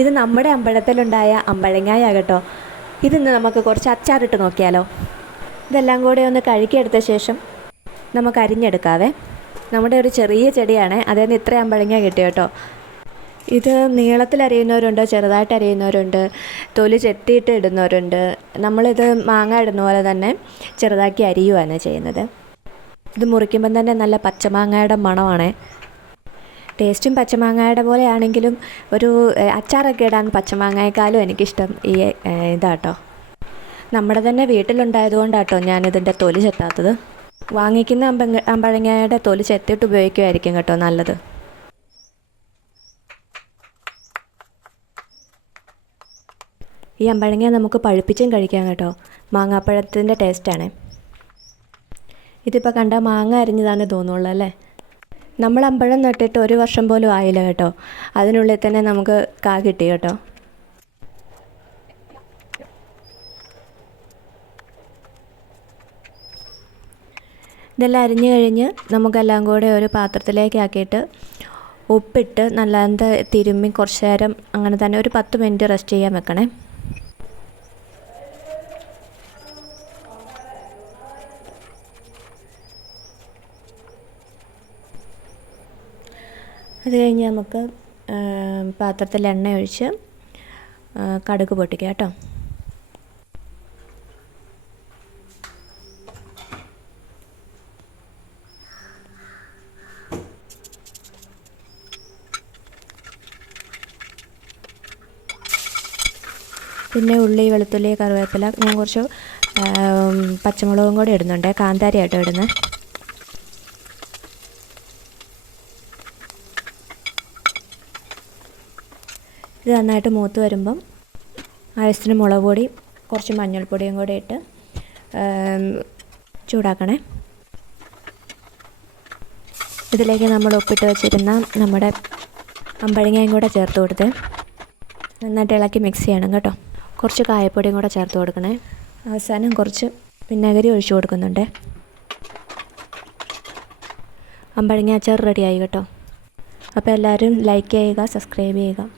ഇത് നമ്മുടെ അമ്പലത്തിലുണ്ടായ അമ്പഴങ്ങായ കേട്ടോ. ഇതിന്ന് നമുക്ക് കുറച്ച് അച്ചാറിട്ട് നോക്കിയാലോ. ഇതെല്ലാം കൂടെ ഒന്ന് കഴുകിയെടുത്ത ശേഷം നമുക്ക് അരിഞ്ഞെടുക്കാവേ. നമ്മുടെ ഒരു ചെറിയ ചെടിയാണ്, അതിൽ നിന്ന് ഇത്ര അമ്പഴങ്ങ കിട്ടി കേട്ടോ. ഇത് നീളത്തിൽ അരിയുന്നവരുണ്ട്, ചെറുതായിട്ട് അരിയുന്നവരുണ്ട്, തൊലി ചെത്തിയിട്ട് ഇടുന്നവരുണ്ട്. നമ്മളിത് മാങ്ങ ഇടുന്ന പോലെ തന്നെ ചെറുതാക്കി അരിയുകയാണ് ചെയ്യുന്നത്. ഇത് മുറിക്കുമ്പം തന്നെ നല്ല പച്ചമാങ്ങയുടെ മണമാണ്. ടേസ്റ്റും പച്ചമാങ്ങയുടെ പോലെ ആണെങ്കിലും ഒരു അച്ചാറൊക്കെ ഇടാൻ പച്ചമാങ്ങയെക്കാളും എനിക്കിഷ്ടം ഈ ഇതാട്ടോ. നമ്മുടെ തന്നെ വീട്ടിലുണ്ടായതുകൊണ്ടാട്ടോ ഞാനിതിൻ്റെ തൊലി ചെത്താത്തത്. വാങ്ങിക്കുന്ന അമ്പഴങ്ങയുടെ തൊലി ചെത്തിയിട്ട് ഉപയോഗിക്കുമായിരിക്കും കേട്ടോ നല്ലത്. ഈ അമ്പഴങ്ങ നമുക്ക് പഴുപ്പിച്ചും കഴിക്കാം കേട്ടോ. മാങ്ങാപ്പഴത്തിൻ്റെ ടേസ്റ്റാണ്. ഇതിപ്പോൾ കണ്ടാൽ മാങ്ങ അരിഞ്ഞതാണെന്ന് തോന്നുള്ളൂ അല്ലേ. നമ്മൾ അമ്പഴം നട്ടിട്ട് 1 വർഷം പോലും ആയില്ല കേട്ടോ. അതിനുള്ളിൽ തന്നെ നമുക്ക് കാ കിട്ടി കേട്ടോ. ഇതെല്ലാം അരിഞ്ഞു കഴിഞ്ഞ് നമുക്കെല്ലാം കൂടെ ഒരു പാത്രത്തിലേക്ക് ആക്കിയിട്ട് ഉപ്പിട്ട് നല്ലാതെ തിരുമ്മി കുറച്ച് നേരം അങ്ങനെ തന്നെ ഒരു 10 മിനിറ്റ് റെസ്റ്റ് ചെയ്യാൻ വെക്കണേ. അത് കഴിഞ്ഞ് നമുക്ക് പാത്രത്തിൽ എണ്ണ ഒഴിച്ച് കടുക് പൊട്ടിക്കുക കേട്ടോ. പിന്നെ ഉള്ളി, വെളുത്തുള്ളി, കറിവേപ്പില, ഞാൻ കുറച്ച് പച്ചമുളകും കൂടി ഇടുന്നുണ്ട്. കാന്താരിയായിട്ടോ ഇടുന്നത്. ഇത് നന്നായിട്ട് മൂത്ത് വരുമ്പം ആവശ്യത്തിന് മുളക് പൊടി, കുറച്ച് മഞ്ഞൾപ്പൊടിയും കൂടി ഇട്ട് ചൂടാക്കണേ. ഇതിലേക്ക് നമ്മൾ ഉപ്പിട്ട് വെച്ചിരുന്ന നമ്മുടെ അമ്പഴങ്ങയും കൂടെ ചേർത്ത് കൊടുത്ത് നന്നായിട്ട് ഇളക്കി മിക്സ് ചെയ്യണം കേട്ടോ. കുറച്ച് കായപ്പൊടിയും കൂടെ ചേർത്ത് കൊടുക്കണേ. അവസാനം കുറച്ച് വിനാഗിരി ഒഴിച്ചു കൊടുക്കുന്നുണ്ട്. അമ്പഴങ്ങ അച്ചാർ റെഡിയായി കേട്ടോ. അപ്പോൾ എല്ലാവരും ലൈക്ക് ചെയ്യുക, സബ്സ്ക്രൈബ് ചെയ്യുക.